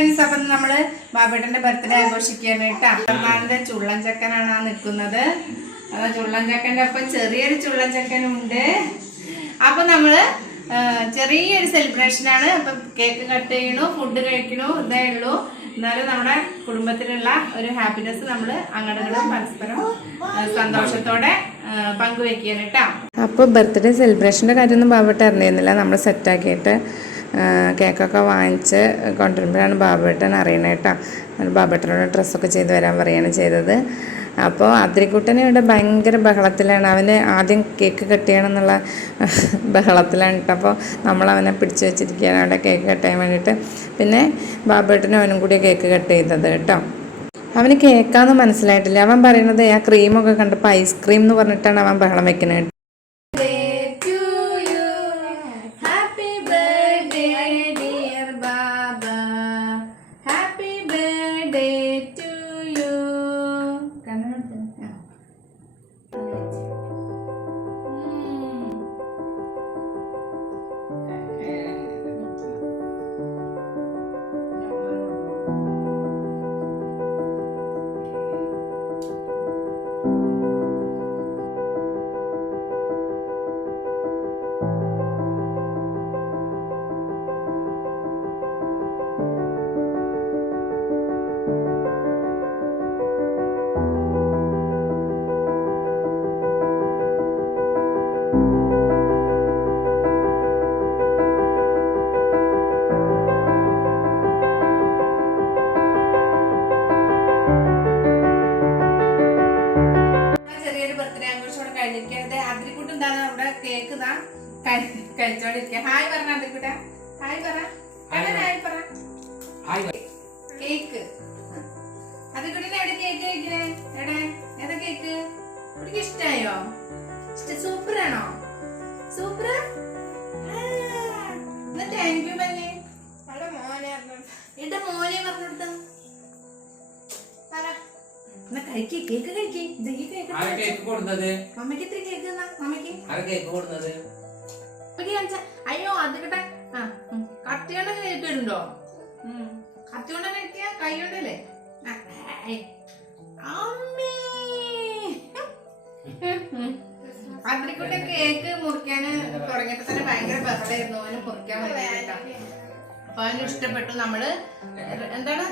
Friends, അപ്പം നമ്മള് ബാബേട്ടന്റെ birthday ആഘോഷിക്കാനായിട്ട് അപ്പനാളിന്റെ ചുള്ളൻ ചക്കനാണ് നിൽക്കുന്നത്. അതാ ചുള്ളൻ ചക്കന്റെ ഒപ്പം ചെറിയൊരു ചുള്ളൻ ചക്കനുണ്ട്. അപ്പൊ നമ്മള് ചെറിയൊരു സെലിബ്രേഷനാണ്. അപ്പൊ കേക്ക് കട്ട് ചെയ്യണു, ഫുഡ് കഴിക്കണു, ഇതേ ഉള്ളൂ. എന്നാലും നമ്മുടെ കുടുംബത്തിലുള്ള ഒരു ഹാപ്പിനെസ് നമ്മള് അങ്ങോട്ടും പരസ്പരം സന്തോഷത്തോടെ പങ്കുവെക്കുകയാണ് കേട്ടോ. അപ്പോൾ ബർത്ത്ഡേ സെലിബ്രേഷൻ്റെ കാര്യമൊന്നും ബാബേട്ടൻ അറിഞ്ഞിരുന്നില്ല. നമ്മൾ സെറ്റാക്കിയിട്ട് കേക്കൊക്കെ വാങ്ങിച്ച് കൊണ്ടുവരുമ്പോഴാണ് ബാബേട്ടൻ അറിയണത് കേട്ടോ. ബാബേട്ടനോട് ഡ്രസ്സൊക്കെ ചെയ്ത് വരാൻ പറയുകയാണ് ചെയ്തത്. അപ്പോൾ അതിരിക്കുട്ടനെ ഇവിടെ ഭയങ്കര ബഹളത്തിലാണ്. അവന് ആദ്യം കേക്ക് കട്ട് ചെയ്യണം എന്നുള്ള ബഹളത്തിലാണ് കേട്ടോ. അപ്പോൾ നമ്മളവനെ പിടിച്ചു വെച്ചിരിക്കുകയാണ് അവിടെ കേക്ക് കട്ട് ചെയ്യാൻ വേണ്ടിയിട്ട്. പിന്നെ ബാബേട്ടനും അവനും കൂടി കേക്ക് കട്ട് ചെയ്തത് കേട്ടോ. അവന് കേക്കാന്ന് മനസ്സിലായിട്ടില്ല. അവൻ പറയുന്നത് ആ ക്രീമൊക്കെ കണ്ടപ്പോൾ ഐസ്ക്രീം എന്ന് പറഞ്ഞിട്ടാണ് അവൻ ബഹളം വെക്കുന്നത്. കഴിച്ചോണ്ടിരിക്കുക. ഹായ് പറഞ്ഞ അതിരിക്കൂട്ട, ഹായ് പറ, ഹായ് പറ. കേക്ക് അതിരിക്കൂട്ടിന് എവിടെ കേക്ക് കഴിക്കണേ? എവിടെ ഏതാ കേക്ക്? കുട്ടിക്ക് ഇഷ്ടായോ? സൂപ്പറാണോ? സൂപ്പർ. താങ്ക് യു പറഞ്ഞേ. എന്റെ മോനെ പറഞ്ഞെടുത്ത കഴിക്കേ, കേക്ക് കഴിക്കേ. മമ്മയ്ക്ക് ഇത്തിരി കേക്ക് തന്നാ. മമ്മയ്ക്ക് അയ്യോ അത് കിട്ടെ. കത്തി കൊണ്ട് കേക്ക് ഉണ്ടോ? കത്തി കൊണ്ട് കഴിക്കുക, കൈ കൊണ്ടല്ലേ? അതിരിക്കൂടെ കേക്ക് മുറിക്കാന് തുടങ്ങിയപ്പോ തന്നെ ഭയങ്കര ബഹളായിരുന്നു. അവന് മുറിക്കാൻ വേണ്ടിട്ടാ. അപ്പൊ അവന് ഇഷ്ടപ്പെട്ടു. നമ്മള് എന്താണ്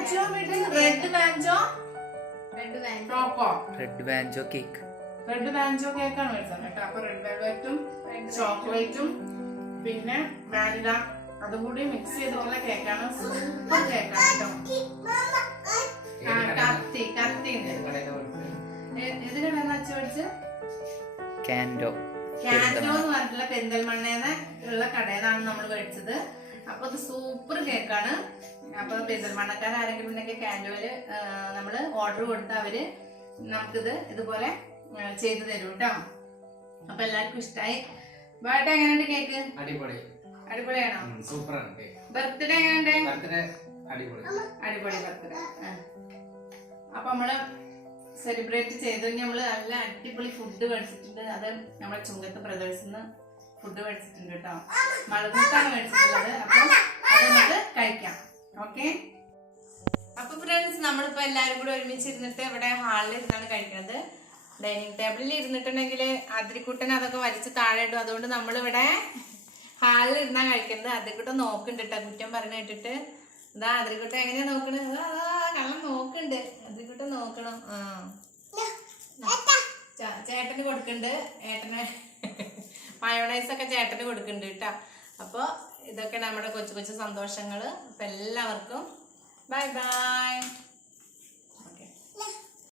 റെഡ് വാഞ്ചോ കേക്ക്, റെഡ് വാഞ്ചോ കേക്കാണ് മേടിച്ചത് കേട്ടോ. അപ്പൊ റെഡ് വെൽവെറ്റും ചോക്ലേറ്റും പിന്നെ വാനില അതുകൂടി മിക്സ് ചെയ്തിട്ടുള്ള കേക്കാണ്. സൂപ്പർ കേക്കാണ് കേട്ടോ. കത്തി ഇതിനാണ് അച്ഛ മേടിച്ച് കാൻഡോ എന്ന് പറഞ്ഞിട്ടുള്ള പെരിന്തൽമണ്ണേന്ന് ഉള്ള കടയിലാണ് നമ്മൾ മേടിച്ചത്. അപ്പൊ അത് സൂപ്പർ കേക്കാണ്. അപ്പൊ പെരിന്തൽമണ്ണക്കാർ ആരെങ്കിലും ഉണ്ടെങ്കിൽ കാൻഡോയില് നമ്മള് ഓർഡർ കൊടുത്ത അവര് നമുക്കിത് ഇതുപോലെ ചെയ്തു തരും കേട്ടോ. അപ്പൊ എല്ലാവർക്കും ഇഷ്ടമായി. ബർത്ത്ഡേ എങ്ങനെയുണ്ട് കേക്ക്? അടിപൊളിയാണോ? സൂപ്പറാണ്. ബർത്ത്ഡേ എങ്ങനെയുണ്ട്? അടിപൊളി ബർത്ത്ഡേ. അപ്പൊ നമ്മള് സെലിബ്രേറ്റ് ചെയ്തു. നമ്മള് നല്ല അടിപൊളി ഫുഡ് മേടിച്ചിട്ടുണ്ട്. അത് നമ്മുടെ ചുങ്കത്ത് ബ്രദേഴ്സിന്ന് ഫുഡ് മേടിച്ചിട്ടുണ്ട് കേട്ടോ. മളകൂട്ടാണ് മേടിച്ചിട്ടുള്ളത്. അപ്പൊ അത് നമുക്ക് കഴിക്കാം. ഓക്കെ. അപ്പൊ ഫ്രണ്ട്സ്, നമ്മളിപ്പോ എല്ലാരും കൂടെ ഒരുമിച്ചിരുന്നിട്ട് ഇവിടെ ഹാളിൽ ഇരുന്നാണ് കഴിക്കുന്നത്. ഡൈനിങ് ടേബിളിൽ ഇരുന്നിട്ടുണ്ടെങ്കിൽ അതിരിക്കുട്ടൻ അതൊക്കെ വലിച്ച് താഴെ ഇടും. അതുകൊണ്ട് നമ്മളിവിടെ ഹാളിൽ ഇരുന്നാ കഴിക്കുന്നത്. അതിരിക്കുട്ടൻ നോക്കുന്നുണ്ട് കേട്ടോ. കുറ്റം പറഞ്ഞു കേട്ടിട്ട് ഇതാ അതിരിക്കുട്ടൻ എങ്ങനെയാ നോക്കണത്? കള്ളം നോക്കുന്നുണ്ട്. അതിരിക്കുട്ടൻ നോക്കണം. ചേട്ടന് കൊടുക്കുന്നുണ്ട്. ഏട്ടന് മയോണൈസൊക്കെ ചേട്ടന് കൊടുക്കുന്നുണ്ട് കേട്ടോ. അപ്പൊ ഇതൊക്കെ നമ്മുടെ കൊച്ചു കൊച്ചു സന്തോഷങ്ങള്. അപ്പൊ എല്ലാവർക്കും ബൈ ബൈ.